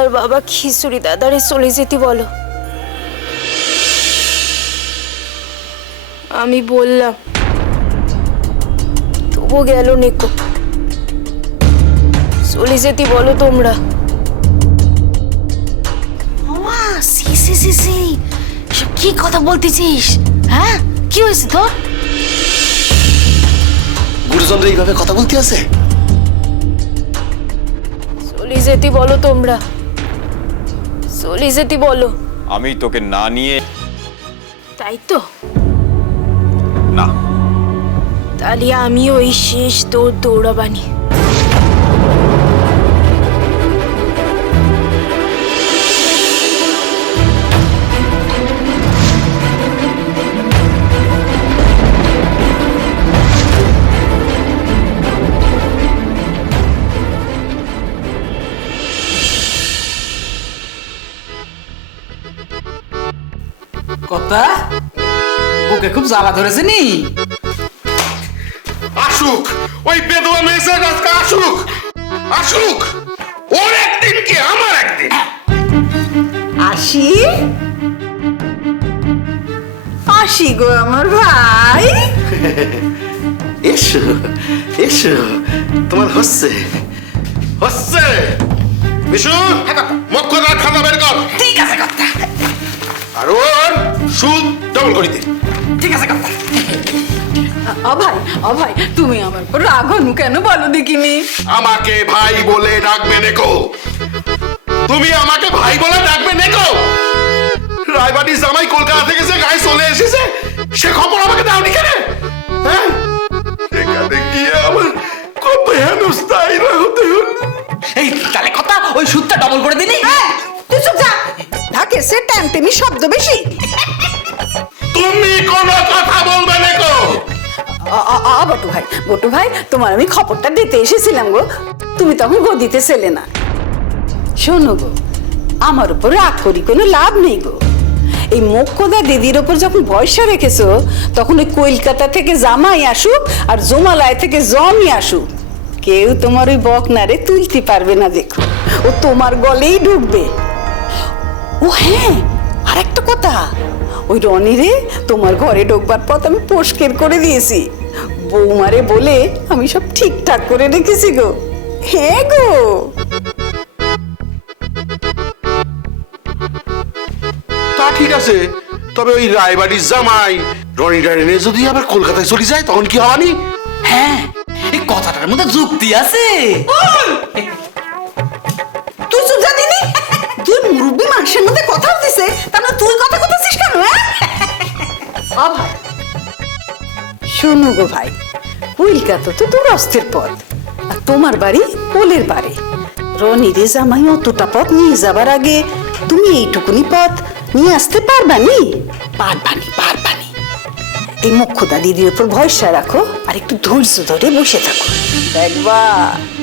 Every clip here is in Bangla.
আর বাবা খিচুড়ি দাদারে চলে যেতে বলো। আমি বললাম, তবু গেল নেকো। চলে যেতে বলো তোমরা। কি কথা বলতেছিস? হ্যাঁ, কি হয়েছে তোর? গুরুচন্দ্র এইভাবে কথা বলতে আছে? চলে যেতে বলো তোমরা, চলে যেতে বলো। আমি তোকে না নিয়ে। তাই তো, না তাহলে আমি ওই শেষ দৌড়াবানি। কথা ওকে খুব জ্বালা ধরেছে নি? আসুক ওই বেদবা মেয়েছে আজকে আসুক, আসুক। ওর একদিন কি আমার একদিন। আসি আসি গো আমার ভাই। এসো এসো, তোমার হচ্ছে হচ্ছে। বিশু মক্ষদার খাতা বের কর। ঠিক আছে কথা। আর ওর সুদ ডবল করিতে। ঠিক আছে কথা। অভাই তুমি আমার উপর রাগনু কেন বলো দেখিনি? আমাকে ভাই বলে ডাকবে নেকো, তুমি আমাকে ভাই বলে ডাকবে নেকো। রায়বাড়ির জামাই কলকাতা থেকে যে গায়ে চলে এসেছে সে খবর আমাকে দাওনি কেন? হ্যাঁ, এখানে গিয়ে আমার কত হেনস্থাই না হতে হলো। এই তাহলে কথা ওই সুদটা ডবল করে দিলি? তুই চুপ যা, থাকে সে ট্যামটেমি শব্দ বেশি। তুমি কোনো কথা বলবে নেকো। বটু ভাই তোমার আমি খবরটা দিতে এসেছিলাম গো, তুমি তখন গদিতে ছেলে না। শোনো গো, আমার উপর রাগ করি কোনো লাভ নেই গো। এই মোক্ষদা দিদির ওপর যখন ভরসা রেখেছো, তখন ওই কলকাতা থেকে জামাই আসুক আর জমালয় থেকে জমই আসুক, কেউ তোমার ওই বকনারে তুলতে পারবে না। দেখো, ও তোমার গলেই ঢুকবে। ও হ্যাঁ, আর একটা কথা, ওই রনিরে তোমার ঘরে ঢোকবার পথ আমি পরিষ্কার করে দিয়েছি। বৌমারে বলে আমি সব ঠিকঠাক করে রেখেছি গো। হ্যাঁ গো, তা ঠিক আছে, তবে ওই রায়বাড়ির জামাই রনি ডাইনে যদি আবার কলকাতায় চলে যায় তখন কি হওয়ানি? হ্যাঁ, এই কথাটার মধ্যে যুক্তি আছে। তুই চুপ যা দিনি। তুই মুরব্বী মানুষের মধ্যে কথা হতেছে, তাহলে তুই কথা বলছিস কেন? ভাই শোনো গো ভাই, কলকাতা তো দূরস্থের পথ, আর তোমার বাড়ি পোলের বাড়ি। রনিরে জামাই অতটা পথ নিয়ে যাবার আগে তুমি এইটুকুনি পথ নিয়ে আসতে পারবানি? পারবানি। এই মোক্ষদা দিদির উপর ভরসা রাখো আর একটু ধৈর্য ধরে বসে থাকো। দেখবা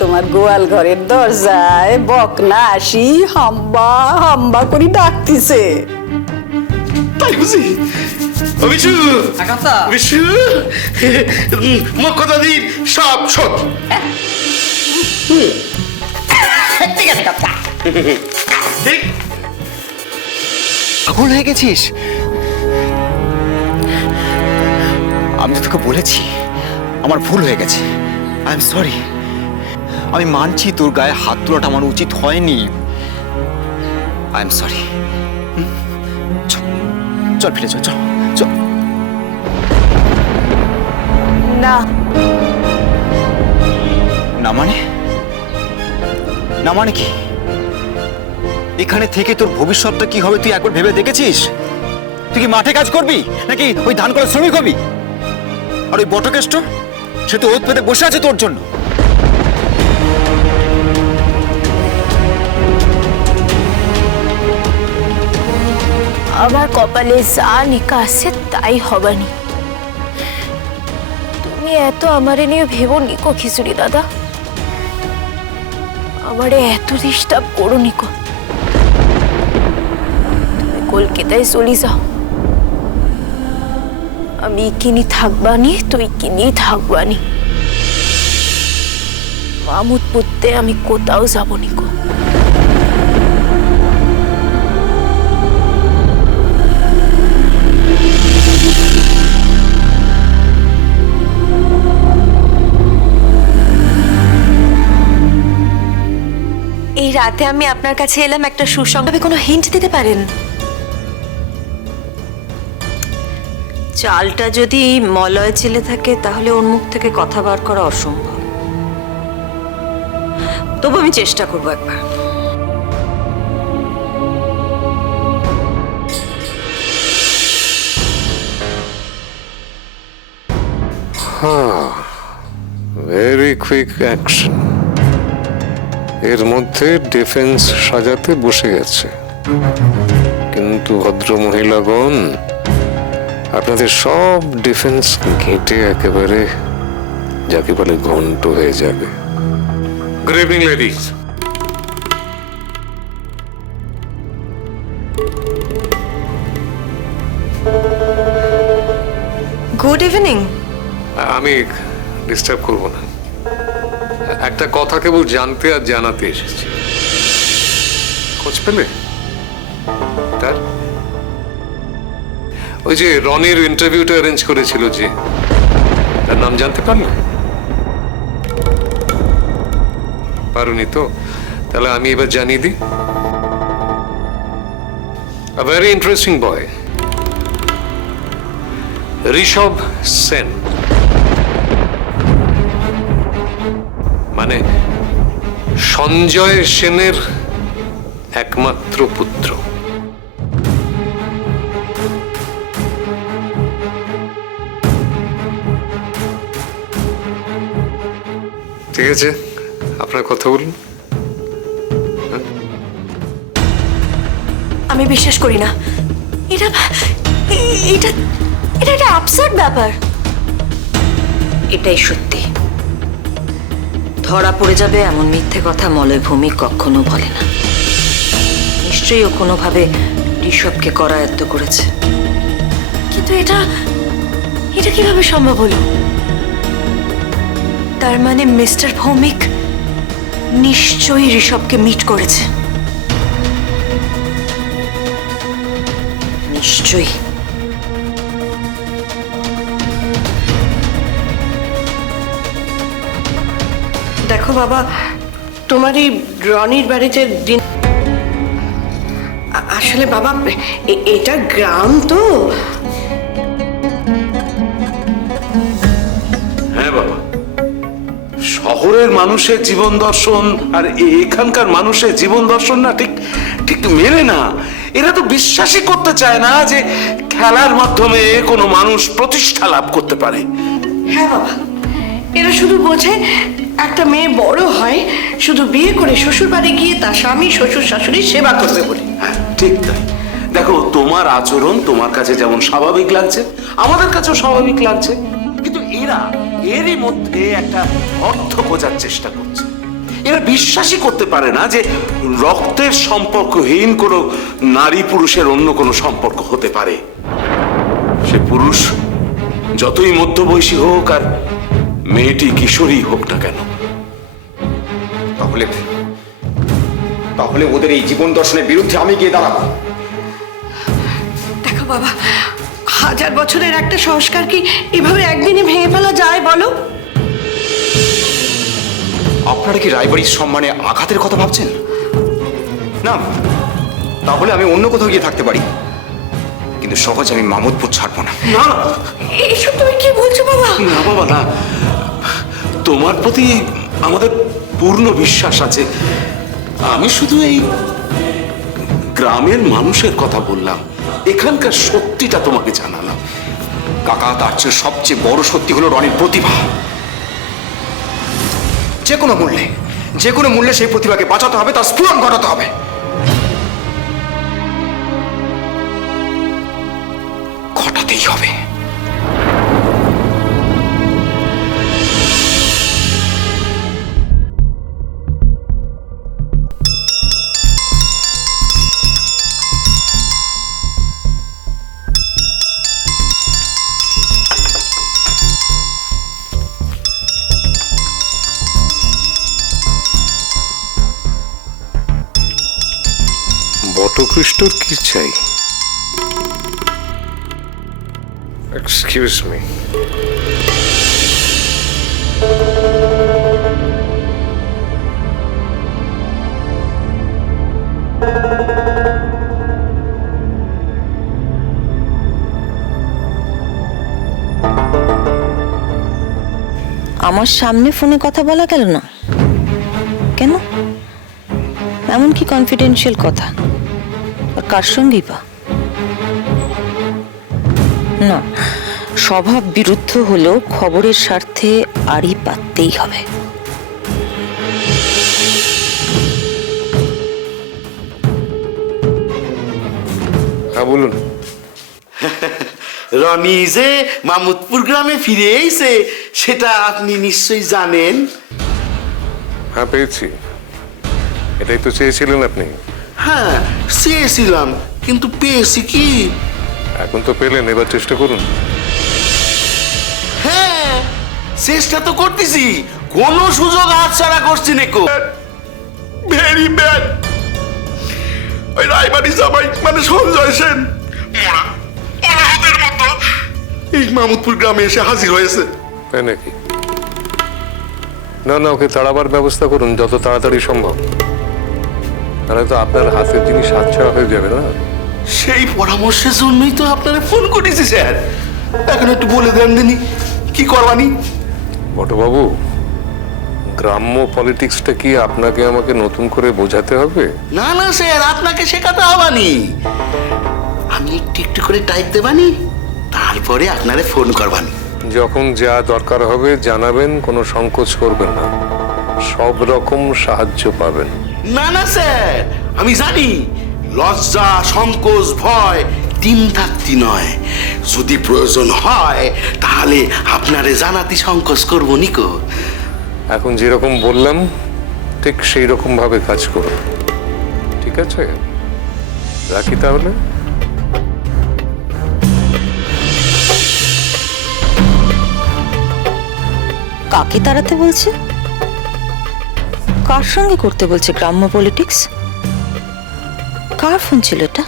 তোমার গোয়াল ঘরের দরজায় বকনা আসি হাম্বা হাম্বা করে ডাকতিছে। তাই বুঝি? বিশু কথা বিশু মক্ষদাদির সব সব ঠিক আছে কথা। ঠিক। পাগল হয়ে গেছিস? আমি তো তোকে বলেছি আমার ভুল হয়ে গেছে, আই এম সরি। আমি মানছি তোর গায়ে হাত তোলাটা আমার উচিত হয়নি, আই এম সরি। চল ফিরে চল, চল চল। না না মানে? না মানে কি? এখানে থেকে তোর ভবিষ্যৎটা কি হবে তুই একবার ভেবে দেখেছিস? তুই কি মাঠে কাজ করবি নাকি ওই ধান করার শ্রমিক হবি? আর ওই বটকেষ্ট সে তো ওত পেতে বসে আছে তোর জন্য। আমার কপালে যা লেখা আছে তাই হবানি। তুমি এত আমারে নিয়ে ভেবো নিকো খিচুড়ি দাদা, আমারে এত ডিস্টার্ব করো নিকো। তুমি কলকাতায় চলে যাও, আমি কিনি থাকবানি, তুই কিনি থাকবানি। মামুদ পুত্তে আমি কোথাও যাব নিকো। রাতে আমি আপনার কাছে এলাম একটা সুসংবাদে কোনো হিন্ট দিতে পারেন? চালটা যদি মলয় ছেলে থাকে তাহলে ওর মুখ থেকে কথা বার করা অসম্ভব। তবু আমি চেষ্টা করবো একবার। Very quick action. এর মধ্যে ডিফেন্স সাজাতে বসে গেছে, কিন্তু ভদ্র মহিলাগণ আপনাদের সব ডিফেন্স ঘেঁটে একেবারে যাকে বলে ঘন্ট হয়ে যাবে। Good evening ladies. Good evening. আমি ডিস্টার্ব করব না, একটা কথা কেবল জানতে আর জানাতে এসেছি। খোঁজ পেলে তার? ওই যে রনির ইন্টারভিউটা অ্যারেঞ্জ করেছিল, যে তার নাম জানতে পারলে? পারোনি তো? তাহলে আমি এবার জানিয়ে দিই। A very interesting boy, Rishabh Sen, মানে সঞ্জয় সেনের একমাত্র পুত্র। ঠিক আছে, আপনার কথা বলুন। আমি বিশ্বাস করি না, এটা এটা এটা একটা অ্যাবসার্ড ব্যাপার। এটাই সত্যি। ধরা পড়ে যাবে এমন মিথ্যে কথা মলয় ভৌমিক কখনো বলে না। নিশ্চয়ই ও কোনোভাবে ঋষভকে করায়ত্ত করেছে, কিন্তু এটা এটা কিভাবে সম্ভব হলো? তার মানে মিস্টার ভৌমিক নিশ্চয়ই ঋষভকে মিট করেছে, নিশ্চয়ই। দেখো বাবা, তোমার এই রনির বাড়িতে দিন আসলে বাবা এটা গ্রাম তো। হ্যাঁ বাবা, শহরের মানুষের জীবন দর্শন আর এখানকার মানুষের জীবন দর্শন না ঠিক ঠিক মেলে না। এরা তো বিশ্বাসই করতে চায় না যে খেলার মাধ্যমে কোনো মানুষ প্রতিষ্ঠা লাভ করতে পারে। হ্যাঁ বাবা, এরা শুধু বোঝে একটা মেয়ে বড় হয় শুধু বিয়ে করে শ্বশুর বাড়ি গিয়ে তার স্বামী শ্বশুর শাশুড়ির সেবা করবে বলে। হ্যাঁ ঠিক তাই। দেখো, তোমার আচরণ তোমার কাছে যেমন স্বাভাবিক লাগছে, আমাদের কাছেও স্বাভাবিক লাগছে, কিন্তু এরা এরই মধ্যে একটা অর্থ খোঁজার চেষ্টা করছে। এরা বিশ্বাসই করতে পারে না যে রক্তের সম্পর্কহীন কোনো নারী পুরুষের অন্য কোনো সম্পর্ক হতে পারে। সে পুরুষ যতই মধ্যবয়সী হোক আর মেয়েটি কিশোরী হোক না কেন। তাহলে তাহলে ওদের এই জীবন দর্শনের বিরুদ্ধে আমি গিয়ে দাঁড়াবো। দেখো বাবা, 1000 বছরের একটা সংস্কার কি এভাবে একদিনে ভেঙে ফেলা যায় বলো? আপনারা কি রায়বাড়ির সম্মানে আঘাতের কথা ভাবছেন? না, তাহলে আমি অন্য কোথাও গিয়ে থাকতে পারি, কিন্তু সহজে আমি মামুদপুর ছাড়বো না। না এইসব তুমি কি বলছো বাবা? না বাবা না, তোমার প্রতি আমাদের পূর্ণ বিশ্বাস আছে। আমি শুধু এই গ্রামের মানুষের কথা বললাম, এখানকার সত্যিটা তোমাকে জানালাম। কাকা, তার চেয়ে সবচেয়ে বড় সত্যি হলো রনির প্রতিভা। যে কোনো মূল্যে সেই প্রতিভাকে বাঁচাতে হবে, তার স্ফুরণ ঘটাতে হবে। ঘটাতেই হবে। বটকৃষ্ণর কি চাই? Excuse me. আমার সামনে ফোনে কথা বলা গেল না কেন? এমন কি কনফিডেন্সিয়াল কথা? আর কার সঙ্গেই বা? না, স্বভাব বিরুদ্ধ হলেও খবরের স্বার্থে আড়ি পাততেই হবে। হ্যাঁ বলুন। রনি যে মামুদপুর গ্রামে ফিরে এসে সেটা আপনি নিশ্চয়ই জানেন। হ্যাঁ পেয়েছি, এটাই তো চেয়েছিলেন আপনি। হ্যাঁ চেয়েছিলাম, কিন্তু পেয়েছি কি? এখন তো পেলেন, এবার চেষ্টা করুন। হ্যাঁ চেষ্টা তো করতেছি, কোনো সুযোগ হাতছাড়া করছি নেকো। Very bad. ওই রায়বাড়ি জামাই মানে সঞ্জয় সেন মোরা অনাহতের মতো এই মামুদপুর গ্রামে এসে হাজির হয়েছে। তাই নাকি? না না, ওকে তাড়াবার ব্যবস্থা করুন যত তাড়াতাড়ি সম্ভব, তাহলে তো আপনার হাতের জিনিস হাতছাড়া হয়ে যাবে না। সেই পরামর্শের জন্যই তো আপনারা ফোন করেছি স্যার। এখন একটু বলে দেন দিনি কি করবানি। বটবাবু, গ্রাম্য পলিটিক্সটা কি আপনাকে আমাকে নতুন করে বোঝাতে হবে? না না স্যার, আপনাকে শেখাতে হবানি। আমি একটু একটু করে টাইপ দেবানি, তারপরে আপনারে ফোন করবানি। যখন যা দরকার হবে জানাবেন, কোনো সংকোচ করবেন না, সব রকম সাহায্য পাবেন। না না স্যার, আমি জানি লজ্জা সংকোচ ভয় তিন থাকতি নয়। যদি প্রয়োজন হয় তাহলে আপনারে জানাতে সংকোচ করবো নিকো। এখন যেরকম বললাম ঠিক সেই রকম ভাবে কাজ করুন, ঠিক আছে? রাখি তাহলে। কাকে তাড়াতে বলছে? কার সঙ্গে করতে বলছে গ্রাম্য পলিটিক্স? কার ফোন ছিল এটা?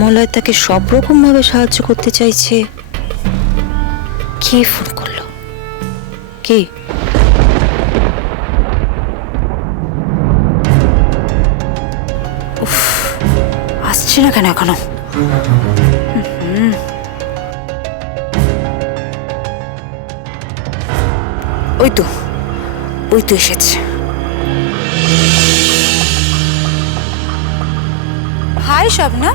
মলয় তাকে সব রকম ভাবে সাহায্য করতে চাইছে। কে ফোন করলো? কে? উফ, আসছে না কেন এখনো? ওই তো এসেছে। হাই স্বপ্না।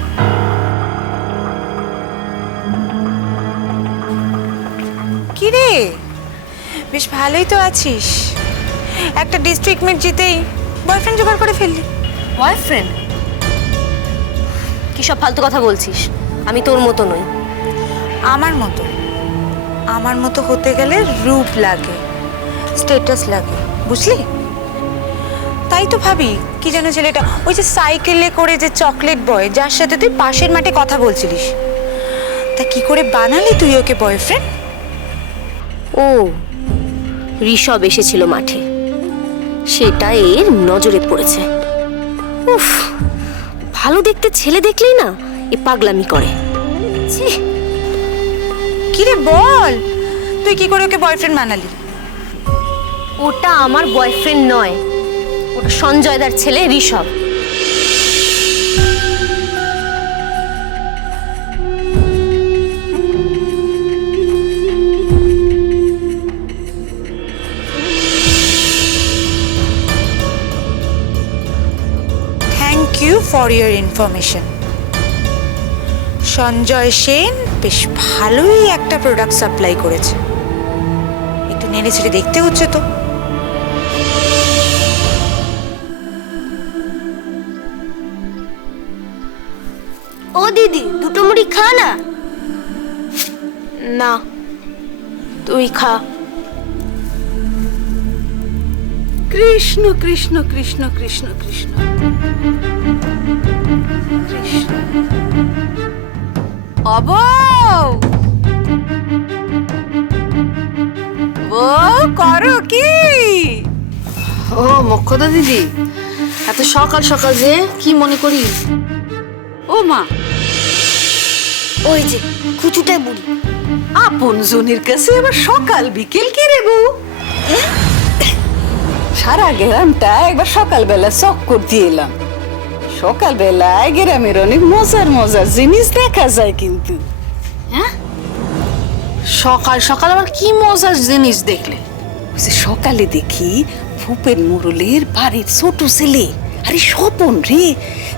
কি রে, বেশ ভালোই তো আছিস। একটা ডিস্ট্রিক্ট মিট জিতেই বয়ফ্রেন্ড জোগাড় করে ফেললি। বয়ফ্রেন্ড? কি সব ফালতু কথা বলছিস? আমি তোর মতো নই। আমার মতো হতে গেলে রূপ লাগে, স্ট্যাটাস লাগে, বুঝলি? তাই তো ভাবি কি যেন ছেলেটা, ওই যে সাইকেলে করে যে চকলেট বয় যার সাথে তুই পাশের মাঠে কথা বলছিলিস, তা কি করে বানালি তুই ওকে বয়ফ্রেন্ড? ও ঋষভ এসেছিল মাঠে, সেটা এর নজরে পড়েছে। উফ, ভালো দেখতে ছেলে দেখলেই না এ পাগলামি করে। ছি। কি রে বল, তুই কি করে ওকে বয়ফ্রেন্ড বানালি? ওটা আমার বয়ফ্রেন্ড নয়, ওটা সঞ্জয়দার ছেলে Rishabh. Thank you for your information. Sanjay Sen বেশ ভালোই একটা প্রোডাক্ট সাপ্লাই করেছে, একটু নেড়ে ছেড়ে দেখতে হচ্ছে তো। ও দিদি, দুটো মুড়ি খা না। না, তুই খা। কৃষ্ণ কৃষ্ণ কৃষ্ণ কৃষ্ণ কৃষ্ণ কৃষ্ণ। ও করো কি? ও মোক্ষদা দিদি, এত সকাল সকাল যে কি মনে করি? ও মা, ওই যে কুচুটা বুড়ি। আপন জনের কাছে আবার সকাল বিকেল কি রে বউ? সারা গ্রামটা একবার সকালবেলা চক্কর দিয়ে এলাম। সকালবেলায় গ্রামের অনেক মজার মজার জিনিস দেখা যায় কিন্তু। হ্যাঁ, সকাল সকাল আবার কি মজার জিনিস দেখলে? ওই যে সকালে দেখি ভূপেন মোড়লের বাড়ির ছোট ছেলে, আরে স্বপন রে,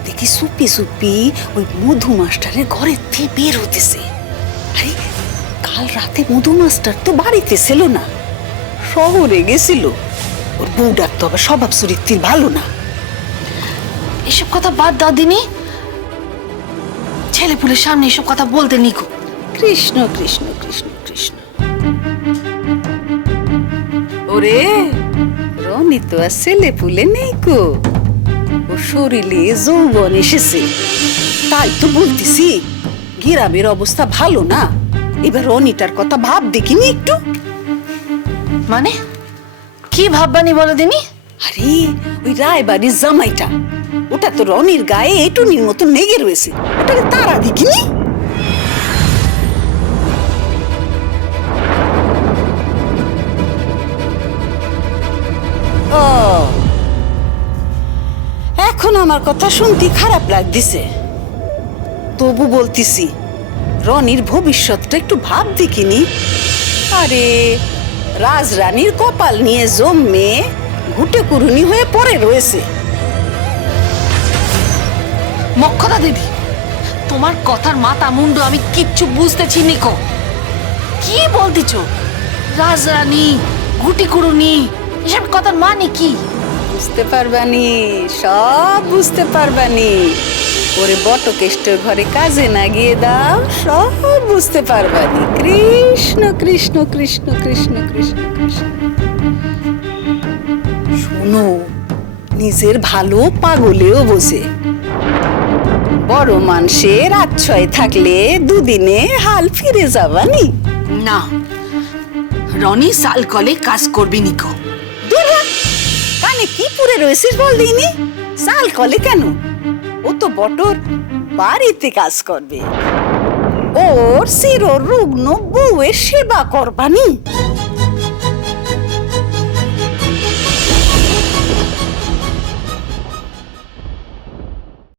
দেখি সুপি সুপি ওই মধু মাস্টারের ঘরের থেকে বের হতেছে। আরে কাল রাতে মধু মাস্টার তো বাড়িতে ছিল না, শহরে গেছিল। ওর বউ ডাকতো আবার স্বভাব চরিত্র ভালো না। এসব কথা বাদ দাও দিনি, ছেলে পুলের সামনে এসব কথা বলতে নিকো। কৃষ্ণ কৃষ্ণ কৃষ্ণ কৃষ্ণ। ওরে রনি তো আর ছেলে পুলে নেই কো, ও শরীরে যৌবন এসেছে। তাই তো বলতেছি গ্রামের অবস্থা ভালো না, এবার রনিটার কথা ভাব দেখিনি একটু। মানে কি ভাববানি বলো দিনি? আরে ওই রায়বাড়ির জামাইটা, ওটা তো রনির গায়ে এটুনির মতো লেগে রয়েছে, ওটাকে তারা দেখিনি। ও এখন আমার কথা শুনতে খারাপ লাগতেছে, তবু বলতিছি রনির ভবিষ্যৎটা একটু ভাব দেখিনি। আরে রাজরানীর কপাল নিয়ে জমে ঘুটে কুরুনি হয়ে পড়ে রয়েছে। মক্ষদা দিদি, তোমার কথার মাথা মুন্ডু আমি কিচ্ছু বুঝতেছি নিকো। কি বলতেছ? রাজরানী, গুটি কুড়ুনি, এসব কথার মানে কি? বুঝতে পারবানি, সব বুঝতে পারবানি। ওরে বটকেষ্টর ঘরে কাজে না গিয়ে দাও, সব বুঝতে পারবানি। কৃষ্ণ কৃষ্ণ কৃষ্ণ কৃষ্ণ কৃষ্ণ কৃষ্ণ। শোনো, নিজের ভালো পাগলেও বোঝে। বড় মানুষের আচ্ছয় থাকলে দুদিনে হাল ফিরে যাবানি। না, রনি সাল কলে কাজ করবি নিকো। কানে কি পুরে রয়েছিস বল দিনি? সাল কলে কেন? ও তো বটর বাড়িতে কাজ করবে, ওর চির রুগ্ন বউয়ের সেবা করবানি।